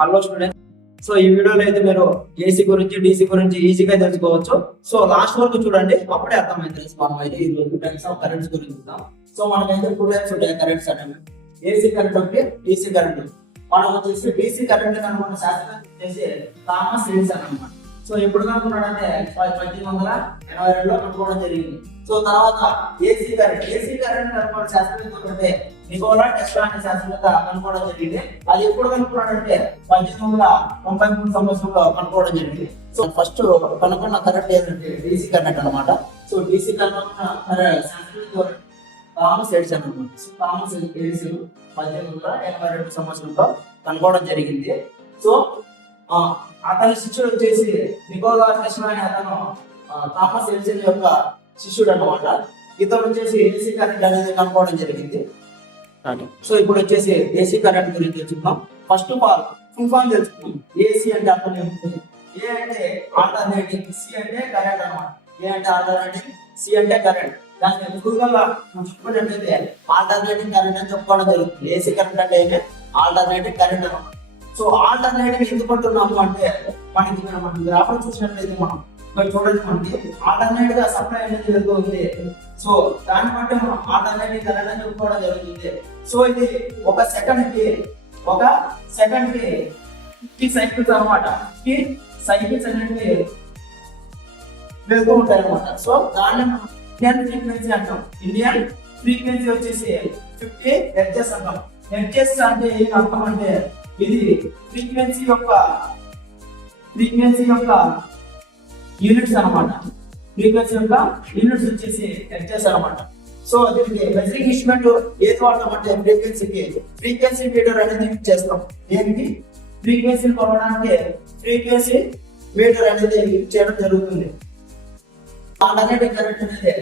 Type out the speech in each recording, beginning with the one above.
Hello student. So ఈ వీడియోలో అయితే మీరు ఏసీ గురించి డీసీ గురించి ఈజీగా తెలుసుకోవచ్చు. సో లాస్ట్ వరకు చూడండి, అప్పుడే అర్థమైంది. మనం అయితే ఈ రోజు టైప్స్ ఆఫ్ కరెంట్స్ గురించి చూద్దాం. సో మనకైతే 2 టైప్స్ ఉంటాయి కరెంట్స్ అనేవి. ఏసీ కరెంట్ ఒకటి, డీసీ కరెంట్. మనం వచ్చేసి డీసీ కరెంట్ కనుక శాస్త్రం చేసి థామస్ ఎడిసన్ అన్నమాట. సో ఎప్పుడు కనుక్కున్నాడంటే 1882లో కనుక్కోవడం జరిగింది. సో తర్వాత ఏసీ కరెంట్ కనుక్కోవడం శాస్త్రవేత్త అంటే నికోలా టెస్లా అనే శాస్త్రవేత్త కనుక్కోవడం జరిగింది. అది ఎప్పుడు కనుక్కున్నాడంటే 1893 సంవత్సరంలో కనుక్కోవడం జరిగింది. సో ఫస్ట్ కనుక్కున్న కరెంట్ ఏంటంటే డీసీ కరెంట్ అనమాట. సో డీసీ కనుక్కున్న శాస్త్రవేత్త థామస్ ఎడిసన్ అనమాట. సో థామస్ ఎడిసన్ 1882 సంవత్సరంలో కనుక్కోవడం జరిగింది. సో అతని శిష్యుడు వచ్చేసి నికోలా టెస్లా అనే అతను థామస్ ఎడిసన్ యొక్క శిష్యుడు అనమాట. ఇతను వచ్చేసి ఏసీ కరెంట్ అనేది కనుక్కోవడం జరిగింది. సో ఇప్పుడు వచ్చేసి ఏసీ కరెంట్ గురించి తెలుసుకుందాం. First of all full form తెలుసుకుందాం. ఏసీ అంటే అర్థం ఏముంటుంది? ఏ అంటే ఆల్టర్నేటింగ్, సి అంటే కరెంట్ అనమాట. ఏ అంటే ఆల్టర్నేటింగ్, సి అంటే కరెంట్. దాన్ని ఫుల్ గా చెప్పుకున్నట్లయితే ఆల్టర్నేటింగ్ కరెంట్ అని చెప్పుకోవడం జరుగుతుంది. ఏసీ కరెంట్ అంటే ఏమి? ఆల్టర్నేటింగ్ కరెంట్ అనమాట. సో ఆల్టర్నేటివ్ ఎందుకు అంటున్నాము అంటే మనకి గ్రాఫ్ చూసినట్లయితే మనం ఇక్కడ చూడండి, మనకి ఆల్టర్నేటివ్ గా సప్లై అనేది జరుగుతుంది. సో దాన్ని బట్టి మనం ఆల్టర్నేటివ్ కరెంట్ అని చెప్పుకోవడం జరుగుతుంది. సో ఇది ఒక సెకండ్ కి 50 సైకిల్స్ అనమాట. సైకిల్స్ అనేవి వెళ్తూ ఉంటాయి అనమాట. సో దాన్ని మనం ఇండియన్ ఫ్రీక్వెన్సీ అంటాం. ఇండియన్ ఫ్రీక్వెన్సీ వచ్చేసి 50 హెర్ట్జ్ అంటాం. హెర్ట్జ్ అంటే ఏం అర్థం అంటే ఇది ఫ్రీక్వెన్సీ యొక్క యూనిట్స్ అనమాట. ఫ్రీక్వెన్సీ యొక్క యూనిట్స్ వచ్చేసి హెర్ట్జ్ అనమాట. సో దీనికి మెజరింగ్ ఇన్స్ట్రుమెంట్ ఏది వాడతామంటే ఫ్రీక్వెన్సీ మీటర్ అనేది యూజ్ చేస్తాం. దేనికి? ఫ్రీక్వెన్సీ కొలవడానికి ఫ్రీక్వెన్సీ మీటర్ అనేది యూజ్ చేయడం జరుగుతుంది. ఆల్టర్నేటివ్ కరెంట్ అనేది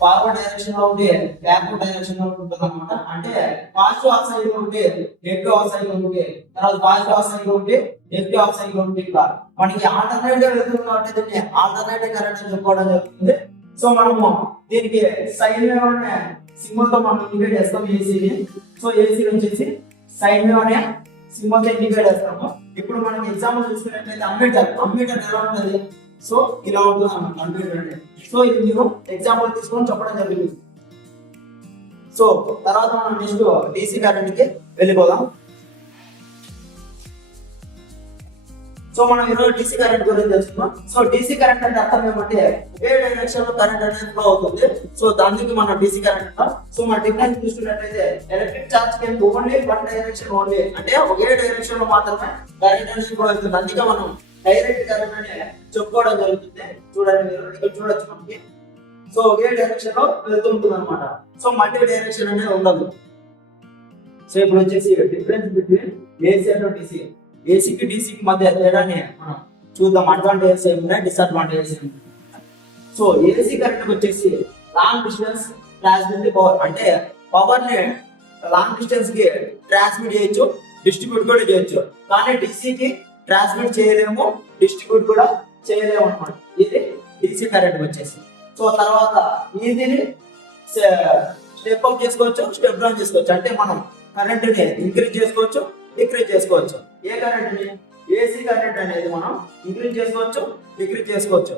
ఫార్వర్డ్ డైరెక్షన్ లో ఉంటే బ్యాక్వర్డ్ డైరెక్షన్ లో ఉంటుంది అనమాట. అంటే పాజిటివ్ హాఫ్ సైకిల్ ఉంటే నెగటివ్ హాఫ్ సైకిల్ ఉంటే, తర్వాత పాజిటివ్ హాఫ్ సైకిల్ ఉంటే నెగటివ్ హాఫ్ సైకిల్ ఉంటే, ఇట్లా మనకి ఆల్టర్నేటివ్ వెళ్తుంది కాబట్టి దీన్ని ఆల్టర్నేటివ్ కరెంట్ అని చెప్పుకోవడం జరుగుతుంది. సో మనము దీనికి సైన్ వేవ్ అనే సింబల్ తో మనం ఇండికేట్ చేస్తాం ఏసీని. సో ఏసీ వచ్చేసి సైన్ వేవ్ అనే సింబల్ తో ఇండికేట్ చేస్తాము. ఇప్పుడు మనకి ఎగ్జాంపుల్ చూసుకున్నట్లయితే అమ్మీటర్ ఎలా ఉంటుంది? సో ఇలా ఉంటుంది అన్నమాట కంప్యూటర్ అంటే. సో ఇది మీరు ఎగ్జాంపుల్ తీసుకొని చెప్పడం జరుగుతుంది. సో తర్వాత మనం నెక్స్ట్ డీసీ కరెంట్ కి వెళ్ళిపోదాం. సో మనం ఈరోజు డీసీ కరెంట్ గురించి తెలుసుకున్నాం. సో డీసీ కరెంట్ అంటే అర్థం ఏమంటే ఒకే డైరెక్షన్ లో కరెంట్ అనేది ఫ్లో అవుతుంది. సో దానికి మనం డీసీ కరెంట్ అంటాం. సో మన డిఫరెన్స్ చూసుకున్నట్లయితే electric charge can only one direction only, అంటే ఒకే డైరెక్షన్ లో మాత్రమే కరెంట్ అనేది ఫ్లో అవుతుంది. అందుకే మనం డైరెక్ట్ కరెంట్ అనే చెప్పుకోవడం జరుగుతుంది. చూడండి, మీరు ఇక్కడ చూడొచ్చు మనకి. సో ఒకే డైరెక్షన్ లో వెళ్తూ ఉంటుంది అనమాట. సో మల్టీ డైరెక్షన్ అనేది ఉండదు. సో ఇప్పుడు వచ్చేసి difference between AC and DC. ఏసీకి డీసీకి మధ్య తేడాని మనం చూద్దాం. అడ్వాంటేజెస్ ఏమున్నాయి, డిసడ్వాంటేజెస్ ఏమున్నాయి. సో ఏసీ కరెంట్ వచ్చేసి లాంగ్ డిస్టెన్స్ ట్రాన్స్మిట్ పవర్, అంటే పవర్ ని లాంగ్ డిస్టెన్స్ కి ట్రాన్స్మిట్ చేయొచ్చు, డిస్ట్రిబ్యూట్ కూడా చేయొచ్చు. కానీ డీసీకి ట్రాన్స్మిట్ చేయలేము, డిస్ట్రిబ్యూట్ కూడా చేయలేము అనమాట. ఇది డీసీ కరెంట్ వచ్చేసి. సో తర్వాత ఈజీని స్టెప్ అప్ చేసుకోవచ్చు, స్టెప్ డౌన్ చేసుకోవచ్చు. అంటే మనం కరెంట్ ని ఇంక్రీజ్ చేసుకోవచ్చు, డిక్రీజ్ చేసుకోవచ్చు. ఏ కరెంట్ ని? ఏసీ కరెంట్ అనేది మనం ఇంక్రీజ్ చేసుకోవచ్చు, డిక్రీజ్ చేసుకోవచ్చు.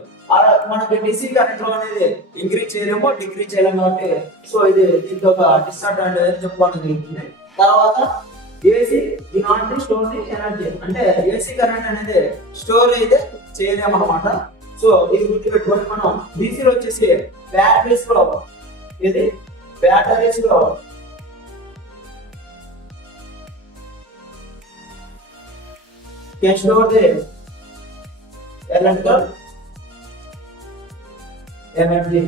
మనకి డీసీ కరెంట్ లో అనేది ఇంక్రీజ్ చేయలేము, డిక్రీజ్ చేయలేము కాబట్టి సో ఇది దీనికి ఒక డిసడ్వాంటేజ్ చెప్పుకోవడం జరుగుతుంది. తర్వాత AC the not store the energy, అంటే ఏసీ కరెంట్ అనేది స్టోర్ అయితే చేయలేము అనమాట. సో ఇది గుర్తుపెట్టుకొని మనం డీసీలో వచ్చేసి బ్యాటరీస్ లో can store the electrical energy,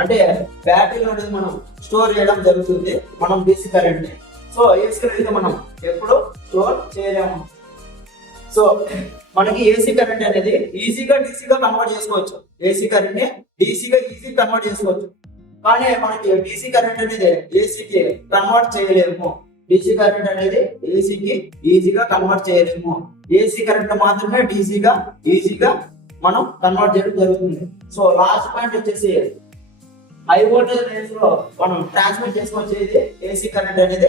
అంటే బ్యాటరీలో అనేది మనం స్టోర్ చేయడం జరుగుతుంది మనం డీసీ కరెంట్ ని. సో ఏసీ కరెంట్ మనం ఎప్పుడు స్టోర్ చేయలేము. సో మనకి ఏసీ కరెంట్ అనేది ఈజీగా డీసీగా కన్వర్ట్ చేసుకోవచ్చు. ఏసీ కరెంట్ ని డీసీగా ఈజీగా కన్వర్ట్ చేసుకోవచ్చు. కానీ మనకి డీసీ కరెంట్ అనేది ఏసీకి కన్వర్ట్ చేయలేము. డీసీ కరెంట్ అనేది ఏసీకి ఈజీగా కన్వర్ట్ చేయలేము. ఏసీ కరెంట్ మాత్రమే డీసీగా ఈజీగా మనం కన్వర్ట్ చేయడం జరుగుతుంది. సో లాస్ట్ పాయింట్ వచ్చేసి హై వోల్టేజ్ రేంజ్ లో మనం ట్రాన్స్మిట్ చేసుకోవచ్చేది ఏసీ కరెంట్ అనేది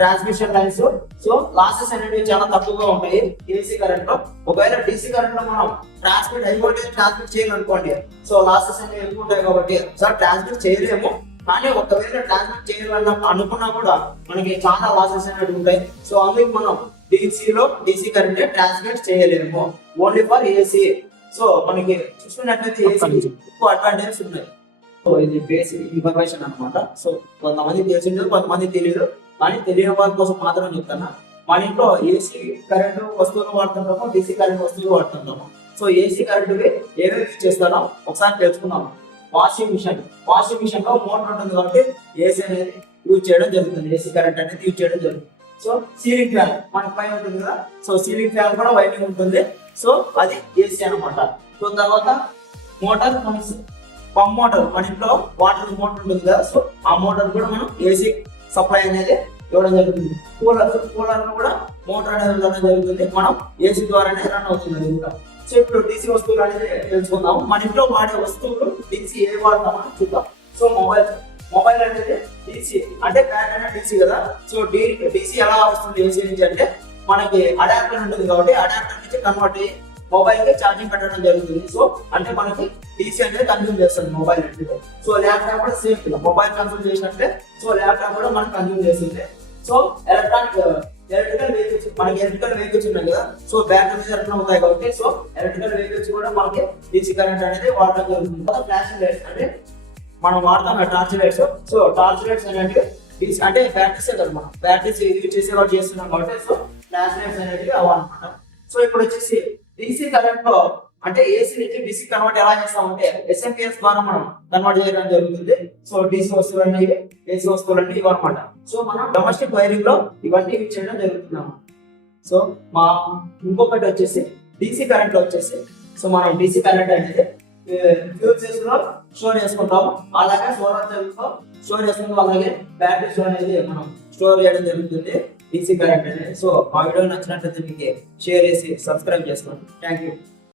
ట్రాన్స్మిషన్ లైన్స్. సో లాసెస్ అనేవి చాలా తక్కువగా ఉంటాయి ఏసీ కరెంట్ లో. ఒకవేళ డీసీ కరెంట్ లో మనం ట్రాన్స్మిట్ హై వోల్టేజ్ ట్రాన్స్మిట్ చేయాలనుకోండి, సో లాసెస్ అనేవి ఎక్కువ ఉంటాయి కాబట్టి సార్ ట్రాన్స్మిట్ చేయలేము. కానీ ఒకవేళ ట్రాన్స్మిట్ చేయాలన్న అనుకున్నా కూడా మనకి చాలా లాసెస్ అనేవి ఉంటాయి. సో అందుకు మనం డీసీ కరెంట్ ట్రాన్స్మిట్ చేయలేము, ఓన్లీ ఫర్ ఏసీ. సో మనకి చూసుకున్నట్లయితే ఏసీ ఎక్కువ అడ్వాంటేజెస్ ఉన్నాయి. సో ఇది బేసిక్ ఇన్ఫర్మేషన్ అనమాట. సో కొంతమంది తెలిసింది, కొంతమంది తెలియదు, కానీ తెలియని వాళ్ళ కోసం మాత్రం చెప్తాను. మన ఇంట్లో ఏసీ కరెంట్ వస్తువులు వాడుతుంటాము, డీసీ కరెంట్ వస్తువులు వాడుతుంటాము. సో ఏసీ కరెంట్ ఏమేమి యూజ్ చేస్తారో ఒకసారి తెలుసుకుందాము. వాషింగ్ మిషన్ లో మోటార్ ఉంటుంది కాబట్టి ఏసీ అనేది యూజ్ చేయడం జరుగుతుంది, ఏసీ కరెంట్ అనేది యూజ్ చేయడం జరుగుతుంది. సో సీలింగ్ ఫ్యాన్ మనకి పైన ఉంటుంది కదా, సో సీలింగ్ ఫ్యాన్ కూడా వైండింగ్ ఉంటుంది, సో అది ఏసీ అనమాట. సో తర్వాత మోటార్, పంప్ మోటార్, మన ఇంట్లో వాటర్ మోటార్ ఉంటుంది కదా, సో ఆ మోటార్ కూడా మనం ఏసీ సప్లై అనేది ఇవ్వడం జరుగుతుంది. కూలర్ కూడా మోటార్ అనేది ఇవ్వడం జరుగుతుంది, మనం ఏసీ ద్వారానే రన్ అవుతుంది అది కూడా. సో ఇప్పుడు డీసీ వస్తువులు అనేది తెలుసుకుందాం. మన ఇంట్లో వాడే వస్తువులు డీసీ ఏ వాడతామని చూద్దాం. సో మొబైల్ అనేది డీసీ, అంటే బ్యాటరీ అనేది డీసీ కదా. సో డీసీ ఎలా వస్తుంది ఏసీ నుంచి అంటే, మనకి అడాప్టర్ ఉంటుంది కాబట్టి అడాప్టర్ నుంచి కన్వర్ట్ అయ్యి మొబైల్ కి ఛార్జింగ్ పెట్టడం జరుగుతుంది. సో అంటే మనకి డీసీ అనేది కన్జ్యూమ్ చేస్తుంది మొబైల్ అంటే. సో ల్యాప్టాప్ కూడా సేఫ్, మొబైల్ కన్జ్యూమ్ చేసినట్లే సో ల్యాప్టాప్ కూడా మనకి కన్జ్యూమ్ చేస్తుంది. సో ఎలక్ట్రికల్ వెహికల్స్, మనకి ఎలక్ట్రికల్ వెహికల్స్ ఉన్నాయి కదా, సో బ్యాటరీ రన్ అవుతాయి కాబట్టి సో ఎలక్ట్రికల్ వెహికల్స్ కూడా మనకి డీసీ కరెంట్ అనేది వాడటం జరుగుతుంది. ఫ్లాషింగ్ లైట్స్ అంటే మనం వాడతాం torch lights. So torch lights అనేవి డీసీ అంటే బ్యాటరీసే కదా, మనం బ్యాటరీస్ యూజ్ చేసే వాళ్ళు చేస్తున్నాం కాబట్టి సో ఫ్లాష్ లైట్స్ అనేవి అవ్వనమాట. సో ఇప్పుడు వచ్చేసి డీసీ కరెంట్ లో అంటే ఏసీ నుంచి డీసీ కన్వర్ట్ ఎలా చేస్తామంటే ఎస్ఎంపిఎస్ ద్వారా మనం కన్వర్ట్ చేయడం జరుగుతుంది. సో డీసీ వస్తువులన్నీ ఏసీ వస్తువులన్నీ ఇవన్నమాట. సో మనం డొమెస్టిక్ వైరింగ్ లో ఇవన్నీ యూజ్ చేయడం జరుగుతున్నాము. సో ఇంకొకటి వచ్చేసి డీసీ కరెంట్ లో వచ్చేసి, సో మనం డీసీ కరెంట్ అనేది ఫ్యూల్ సెల్స్ లో స్టోర్ చేసుకుంటాము, అలాగే సోలార్ సెల్స్ లో స్టోర్ చేసుకుంటాం, అలాగే బ్యాటరీస్ అనేది మనం స్టోర్ చేయడం జరుగుతుంది డీసీ కరెంట్ అనేది. సో మా వీడియో నచ్చినట్లయితే మీకు షేర్ చేసి సబ్స్క్రైబ్ చేసుకోండి. Thank you.